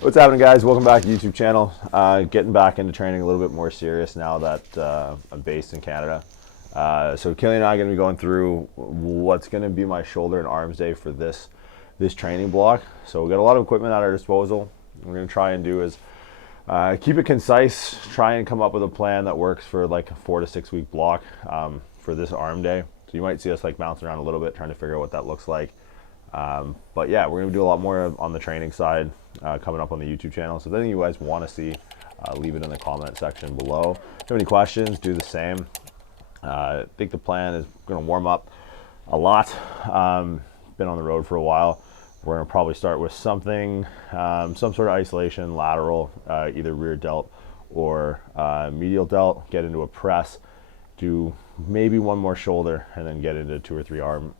What's happening, guys? Welcome back to the YouTube channel. Getting back into training a little bit more serious now that I'm based in Canada. So Kelly and I are going to be going through what's going to be my shoulder and arms day for this training block. So we've got a lot of equipment at our disposal. What we're going to try and do is keep it concise, try and come up with a plan that works for like a 4 to 6 week block for this arm day. So you might see us like bouncing around a little bit trying to figure out what that looks like. But yeah, we're going to do a lot more on the training side coming up on the YouTube channel. So if anything you guys want to see, leave it in the comment section below. If you have any questions, do the same. I think the plan is going to warm up a lot. Been on the road for a while. We're going to probably start with something, some sort of isolation, lateral, either rear delt or medial delt, get into a press, do maybe one more shoulder, and then get into 2 or 3 arm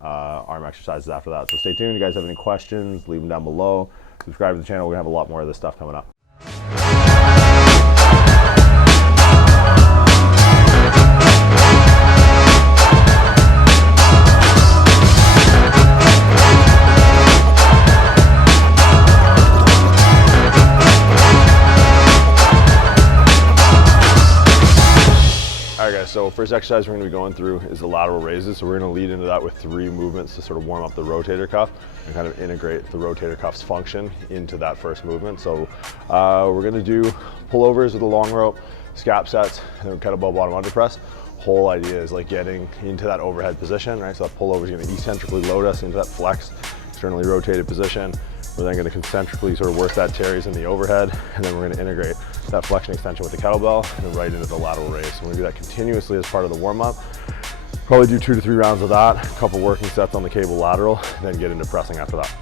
exercises after that. So stay tuned. If you guys have any questions, leave them down below. Subscribe to the channel. We're going to have a lot more of this stuff coming up. So first exercise we're going to be going through is the lateral raises. So we're going to lead into that with 3 movements to sort of warm up the rotator cuff and kind of integrate the rotator cuff's function into that first movement. So we're going to do pullovers with a long rope, scap sets, and then kettlebell bottom under press. Whole idea is like getting into that overhead position, right? So that pullover is going to eccentrically load us into that flex, externally rotated position. We're then going to concentrically sort of work that teres in the overhead, and then we're going to integrate that flexion extension with the kettlebell and then right into the lateral raise. So we're going to do that continuously as part of the warm-up. Probably do 2 to 3 rounds of that, a couple working sets on the cable lateral, and then get into pressing after that.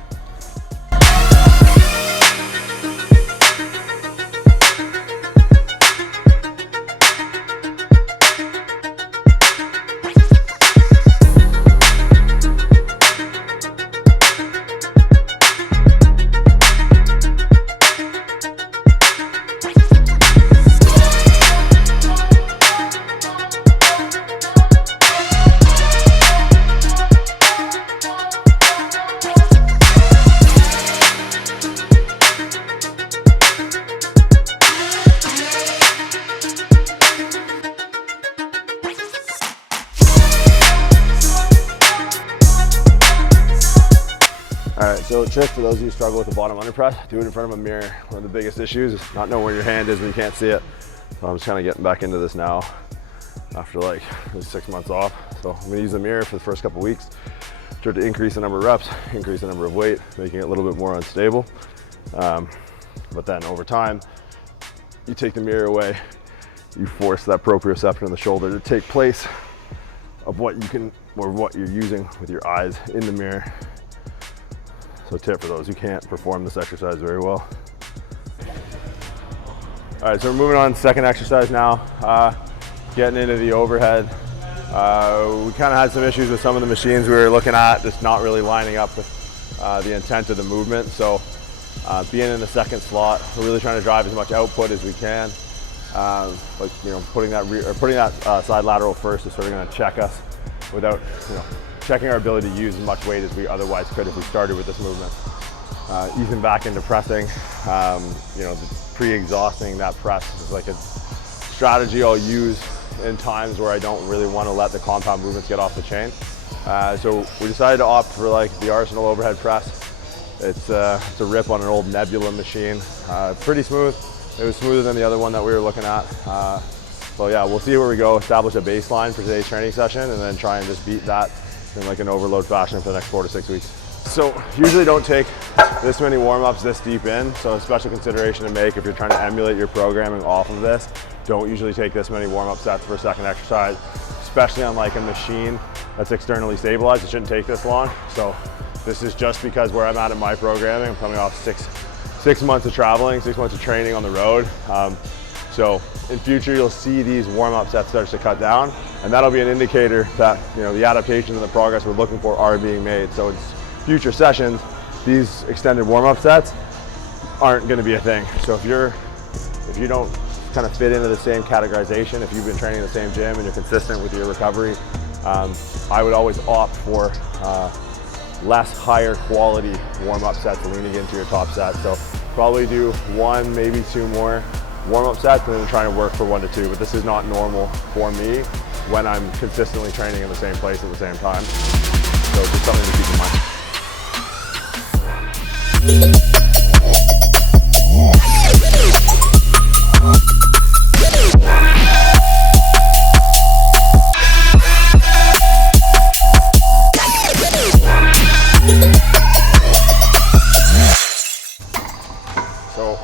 Alright, so a trick for those of you who struggle with the bottom under press, do it in front of a mirror. One of the biggest issues is not knowing where your hand is when you can't see it. So I'm just kind of getting back into this now after like 6 months off. So I'm going to use the mirror for the first couple weeks, try to increase the number of reps, increase the number of weight, making it a little bit more unstable. But then over time, you take the mirror away, you force that proprioception in the shoulder to take place of what you can, or what you're using with your eyes in the mirror. So tip for those who can't perform this exercise very well. All right, so we're moving on to the second exercise now, getting into the overhead. We kind of had some issues with some of the machines we were looking at, just not really lining up with the intent of the movement. So being in the second slot, we're really trying to drive as much output as we can. But you know, putting that side lateral first is sort of going to check us without, you know, checking our ability to use as much weight as we otherwise could if we started with this movement. Easing back into pressing, you know, pre-exhausting that press is like a strategy I'll use in times where I don't really want to let the compound movements get off the chain. So we decided to opt for like the Arsenal overhead press. It's a rip on an old Nebula machine. Pretty smooth. It was smoother than the other one that we were looking at. So yeah, we'll see where we go, establish a baseline for today's training session, and then try and just beat that in like an overload fashion for the next 4 to 6 weeks. So usually don't take this many warm-ups this deep in, so a special consideration to make if you're trying to emulate your programming off of this. Don't usually take this many warm-up sets for a second exercise, especially on like a machine that's externally stabilized. It shouldn't take this long. So this is just because where I'm at in my programming. I'm coming off six months of traveling, 6 months of training on the road. So in future, you'll see these warm-up sets start to cut down, and that'll be an indicator that, you know, the adaptations and the progress we're looking for are being made. So in future sessions, these extended warm-up sets aren't going to be a thing. So if you don't kind of fit into the same categorization, if you've been training in the same gym and you're consistent with your recovery, I would always opt for less higher quality warm-up sets leaning into your top set. So Probably do 1, maybe 2 more warm-up sets and then trying to work for 1 to 2, but this is not normal for me when I'm consistently training in the same place at the same time. So just something to keep in mind. So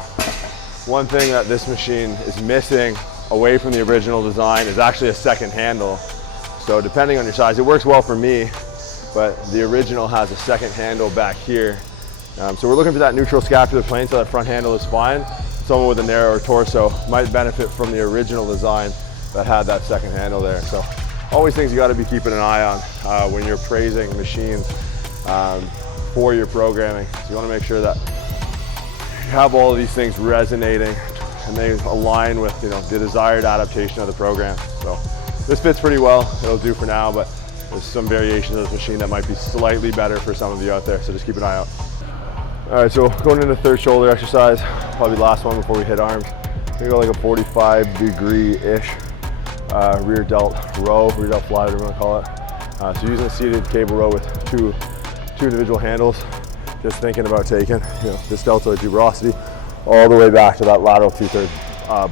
one thing that this machine is missing away from the original design is actually a second handle. So depending on your size, it works well for me, but the original has a second handle back here. So we're looking for that neutral scapular plane, so that front handle is fine. Someone with a narrower torso might benefit from the original design that had that second handle there. So always things you got to be keeping an eye on when you're praising machines for your programming. So you want to make sure that you have all of these things resonating and they align with, you know, the desired adaptation of the program. So this fits pretty well. It'll do for now, but there's some variations of this machine that might be slightly better for some of you out there. So just keep an eye out. All right, so going into the third shoulder exercise, probably the last one before we hit arms. We go like a 45-degree-ish rear delt row, rear delt fly, whatever you want to call it. So using a seated cable row with two individual handles, just thinking about taking, you know, this deltoid tuberosity all the way back to that lateral 2/3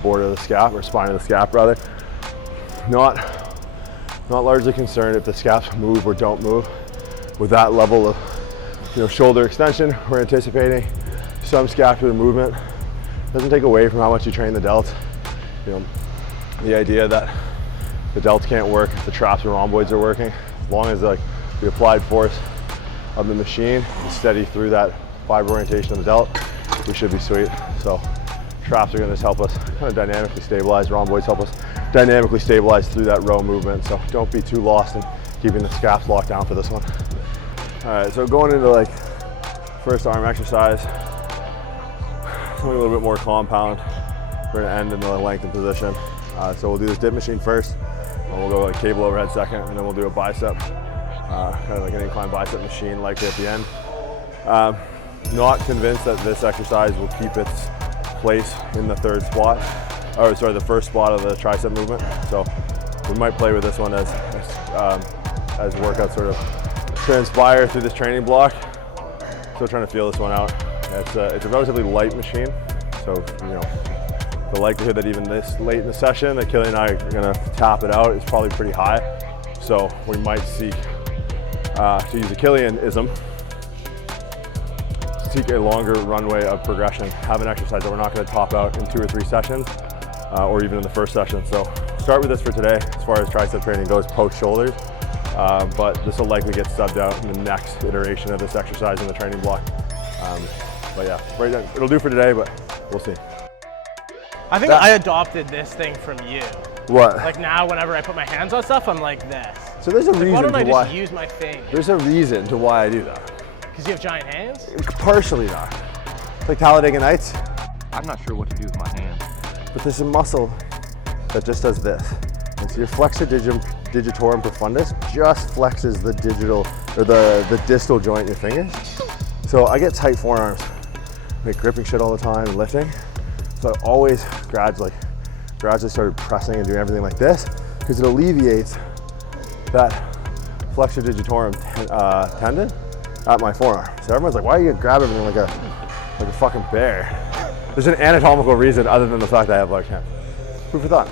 border of the scap, or spine of the scap rather. Not largely concerned if the scaps move or don't move. With that level of, you know, shoulder extension, we're anticipating some scapular movement. Doesn't take away from how much you train the delt. You know, the idea that the delts can't work if the traps or rhomboids are working, as long as like the applied force of the machine is steady through that fiber orientation of the delt, we should be sweet. So traps are going to just help us kind of dynamically stabilize. Rhomboids help us dynamically stabilize through that row movement. So don't be too lost in keeping the scaps locked down for this one. All right, so going into like first arm exercise, something a little bit more compound. We're gonna end in the lengthened position. So we'll do this dip machine first, and we'll go like cable overhead second, and then we'll do a bicep, kind of like an incline bicep machine likely at the end. Not convinced that this exercise will keep its place in the third spot, or sorry, the first spot of the tricep movement. So we might play with this one as workouts sort of transpire through this training block. Still trying to feel this one out. It's a relatively light machine, so you know the likelihood that even this late in the session that Kelly and I are gonna tap it out is probably pretty high. So we might seek to use a Killianism, seek a longer runway of progression, have an exercise that we're not going to top out in 2 or 3 sessions, or even in the first session. So start with this for today as far as tricep training goes post shoulders, but this will likely get subbed out in the next iteration of this exercise in the training block. But yeah, right now, it'll do for today, but we'll see. I think I adopted this thing from you. What? Like now, whenever I put my hands on stuff, I'm like this. So there's a reason why don't I to just use my fingers? There's a reason to why I do that. Because you have giant hands? Partially not. It's like Talladega Nights. I'm not sure what to do with my hands. But there's a muscle that just does this. And so your flexor digitorum profundus just flexes the digital, or the distal joint in your fingers. So I get tight forearms, like gripping shit all the time and lifting. So I always gradually started pressing and doing everything like this, because it alleviates that flexor digitorum tendon at my forearm. So everyone's like, why are you grabbing everything like a fucking bear? There's an anatomical reason other than the fact that I have large hands. Food for thought.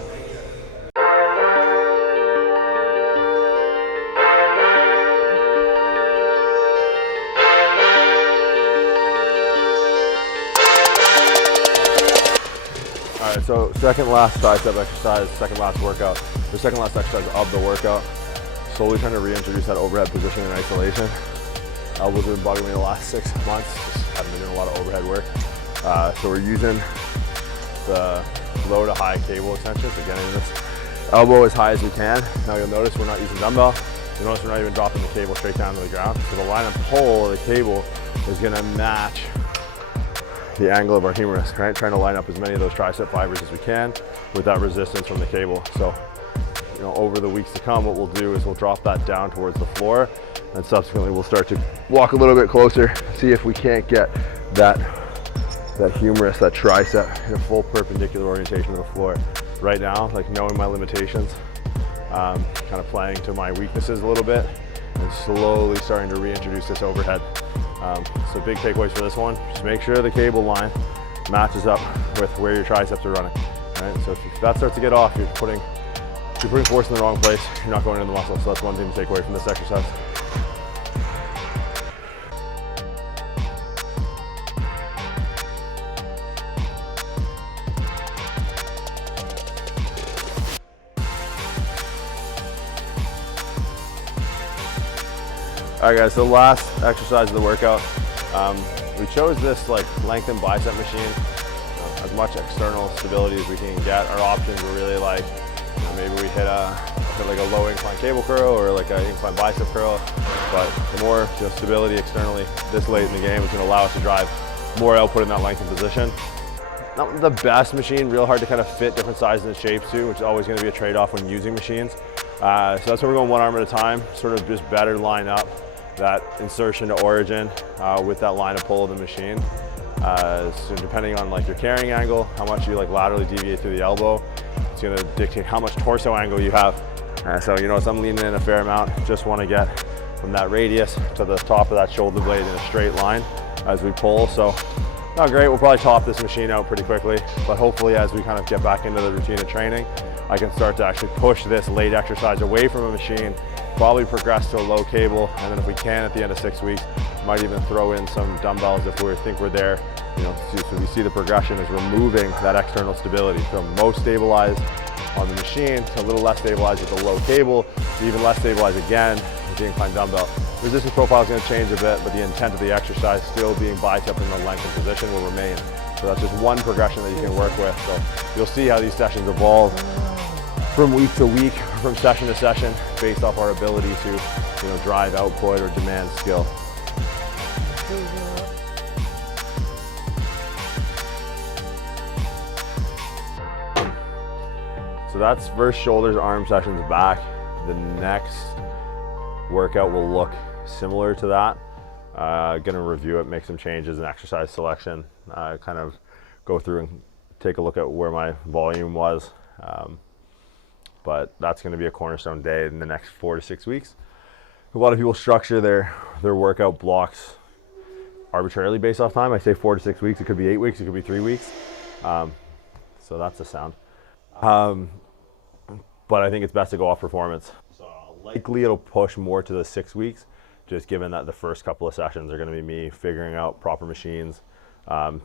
All right, so second last tricep exercise, second last workout, the second last exercise of the workout. Slowly trying to reintroduce that overhead position in isolation. Elbows have been bugging me the last 6 months. Just haven't been doing a lot of overhead work. So we're using the low to high cable extension. So getting this elbow as high as we can. Now you'll notice we're not using dumbbell. You'll notice we're not even dropping the cable straight down to the ground. So the line of pull of the cable is gonna match the angle of our humerus, right? Trying to line up as many of those tricep fibers as we can with that resistance from the cable. So, you know, over the weeks to come, what we'll do is we'll drop that down towards the floor, and subsequently we'll start to walk a little bit closer, see if we can't get that that humerus, that tricep in a full perpendicular orientation to the floor. Right now, like knowing my limitations, kind of playing to my weaknesses a little bit, and slowly starting to reintroduce this overhead. So big takeaways for this one, just make sure the cable line matches up with where your triceps are running. Right? So if that starts to get off, you're putting force in the wrong place, you're not going into the muscle. So that's one thing to take away from this exercise. All right guys, so the last exercise of the workout, we chose this like lengthened bicep machine. As much external stability as we can get. Our options were really like, maybe we hit like a low incline cable curl or like an incline bicep curl, but the more stability externally this late in the game is going to allow us to drive more output in that lengthened position. Not the best machine, real hard to kind of fit different sizes and shapes to, which is always going to be a trade-off when using machines. So that's why we're going one arm at a time, sort of just better line up that insertion to origin with that line of pull of the machine. So depending on like your carrying angle, how much you like laterally deviate through the elbow, it's going to dictate how much torso angle you have. So as I'm leaning in a fair amount, just want to get from that radius to the top of that shoulder blade in a straight line as we pull. So not great, we'll probably top this machine out pretty quickly, but hopefully as we kind of get back into the routine of training, I can start to actually push this late exercise away from a machine, probably progress to a low cable, and then if we can at the end of 6 weeks, might even throw in some dumbbells if we think we're there. So we see the progression is removing that external stability. So most stabilized on the machine, to a little less stabilized with the low cable, to even less stabilized again with the incline dumbbell. Resistance profile is going to change a bit, but the intent of the exercise, still being bicep in the lengthened position, will remain. So that's just one progression that you can work with. So you'll see how these sessions evolve from week to week, from session to session, based off our ability to drive output or demand skill. So that's first shoulders, arm sessions back. The next workout will look similar to that. Gonna review it, make some changes in exercise selection, kind of go through and take a look at where my volume was. But that's gonna be a cornerstone day in the next 4 to 6 weeks. A lot of people structure their workout blocks arbitrarily based off time. I say 4 to 6 weeks, it could be 8 weeks, it could be 3 weeks. So that's the sound. But I think it's best to go off performance. So likely it'll push more to the 6 weeks, just given that the first couple of sessions are going to be me figuring out proper machines,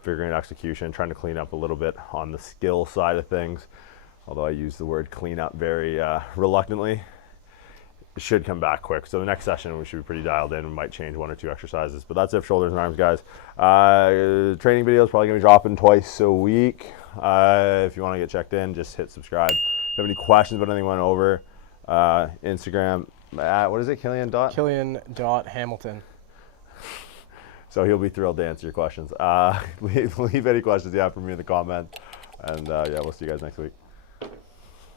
figuring out execution, trying to clean up a little bit on the skill side of things. Although I use the word clean up very reluctantly. It should come back quick. So the next session we should be pretty dialed in. We might change 1 or 2 exercises, but that's it for shoulders and arms, guys. Training videos probably gonna be dropping twice a week. If you want to get checked in, just hit subscribe. If you have any questions about anything we went over, Instagram, what is it, Killian.Hamilton. So he'll be thrilled to answer your questions. Leave any questions you have for me in the comments, and yeah, we'll see you guys next week.